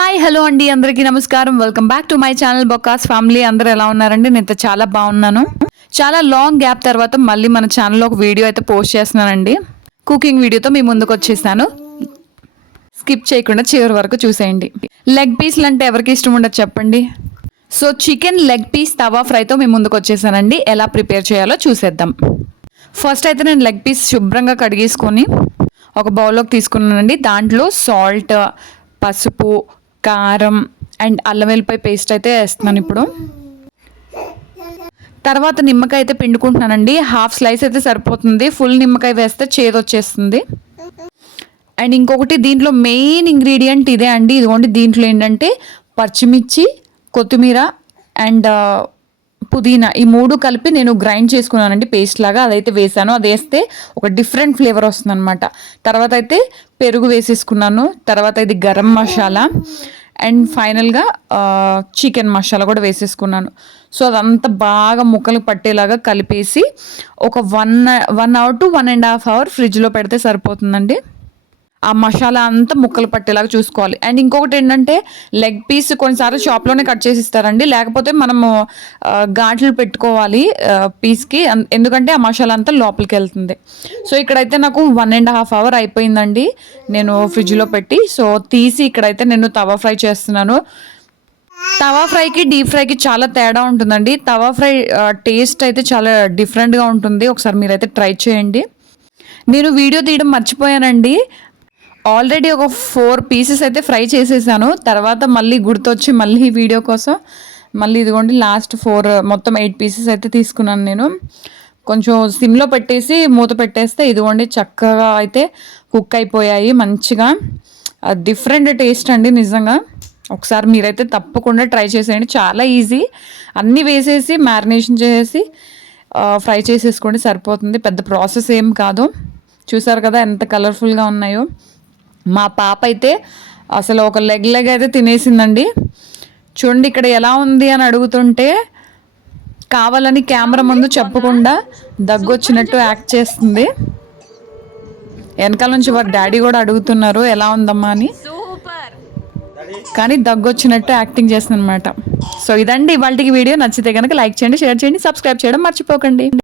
Hi hello అండి, అందరికీ నమస్కారం. Welcome back to my channel Bokka's family. అందరూ ఎలా ఉన్నారండి? నేను చాలా బాగున్నాను. చాలా లాంగ్ గ్యాప్ తర్వాత మళ్ళీ మన ఛానల్లో ఒక వీడియో అయితే పోస్ట్ చేస్తున్నానండి. కుకింగ్ వీడియోతో మీ ముందుకు వచ్చేసాను. స్కిప్ చేయకుండా చివరి వరకు చూసేయండి. లెగ్ పీస్లు అంటే ఎవరికి ఇష్టం ఉండదు చెప్పండి. సో చికెన్ లెగ్ పీస్ తవా ఫ్రైతో మీ ముందుకు వచ్చేసానండి. ఎలా ప్రిపేర్ చేయాలో చూసేద్దాం. ఫస్ట్ అయితే నేను లెగ్ పీస్ శుభ్రంగా కడిగేసుకొని ఒక బౌల్లోకి తీసుకున్నానండి. దాంట్లో సాల్ట్, పసుపు, కారం అండ్ అల్లం వెల్లిపాయ పేస్ట్ అయితే వేస్తున్నాను. ఇప్పుడు తర్వాత నిమ్మకాయ అయితే పిండుకుంటున్నానండి. హాఫ్ స్లైస్ అయితే సరిపోతుంది. ఫుల్ నిమ్మకాయ వేస్తే చేదు వచ్చేస్తుంది. అండ్ ఇంకొకటి దీంట్లో మెయిన్ ఇంగ్రీడియంట్ ఇదే అండి. ఇదిగోండి, దీంట్లో ఏంటంటే పచ్చిమిర్చి, కొత్తిమీర అండ్ పుదీనా ఈ మూడు కలిపి నేను గ్రైండ్ చేసుకున్నానండి పేస్ట్ లాగా. అదైతే వేసాను. అది వేస్తే ఒక డిఫరెంట్ ఫ్లేవర్ వస్తుంది అనమాట. తర్వాత అయితే పెరుగు వేసేసుకున్నాను. తర్వాత ఇది గరం మసాలా అండ్ ఫైనల్గా చికెన్ మసాలా కూడా వేసేసుకున్నాను. సో అదంతా బాగా ముక్కలు పట్టేలాగా కలిపేసి ఒక 1 అవర్ టు 1.5 అవర్ ఫ్రిడ్జ్లో పెడితే సరిపోతుందండి. ఆ మసాలా అంతా ముక్కలు పట్టేలాగా చూసుకోవాలి. అండ్ ఇంకొకటి ఏంటంటే లెగ్ పీస్ కొన్నిసార్లు షాప్లోనే కట్ చేసి ఇస్తారండి. లేకపోతే మనము ఘాట్లు పెట్టుకోవాలి పీస్కి, ఎందుకంటే ఆ మసాలా అంతా లోపలికి వెళ్తుంది. సో ఇక్కడైతే నాకు 1.5 అవర్ అయిపోయిందండి నేను ఫ్రిడ్జ్లో పెట్టి. సో తీసి ఇక్కడైతే నేను తవా ఫ్రై చేస్తున్నాను. తవా ఫ్రైకి డీప్ ఫ్రైకి చాలా తేడా ఉంటుందండి. తవా ఫ్రై టేస్ట్ అయితే చాలా డిఫరెంట్గా ఉంటుంది. ఒకసారి మీరైతే ట్రై చేయండి. నేను వీడియో తీయడం మర్చిపోయానండి. ఆల్రెడీ ఒక 4 పీసెస్ అయితే ఫ్రై చేసేసాను. తర్వాత మళ్ళీ గుర్తొచ్చి మళ్ళీ వీడియో కోసం మళ్ళీ ఇదిగోండి లాస్ట్ 4 మొత్తం 8 పీసెస్ అయితే తీసుకున్నాను నేను. కొంచెం సిమ్లో పెట్టేసి మూత పెట్టేస్తే ఇదిగోండి చక్కగా అయితే కుక్ అయిపోయాయి మంచిగా. డిఫరెంట్ టేస్ట్ అండి నిజంగా. ఒకసారి మీరైతే తప్పకుండా ట్రై చేసేయండి. చాలా ఈజీ. అన్నీ వేసేసి మ్యారినేషన్ చేసేసి ఫ్రై చేసేసుకోండి, సరిపోతుంది. పెద్ద ప్రాసెస్ ఏం కాదు. చూసారు కదా ఎంత కలర్ఫుల్గా ఉన్నాయో. మా పాప అయితే అసలు ఒక లెగ్ అయితే తినేసిందండి. చూడండి ఇక్కడ ఎలా ఉంది అని అడుగుతుంటే కావాలని కెమెరా ముందు చెప్పకుండా దగ్గొచ్చినట్టు యాక్ట్ చేస్తుంది. వెనకాల నుంచి వారి డాడీ కూడా అడుగుతున్నారు ఎలా ఉందమ్మా అని, కానీ దగ్గొచ్చినట్టు యాక్టింగ్ చేస్తుంది అనమాట. సో ఇదండి ఇవాళకి వీడియో. నచ్చితే కనుక లైక్ చేయండి, షేర్ చేయండి, సబ్స్క్రైబ్ చేయడం మర్చిపోకండి.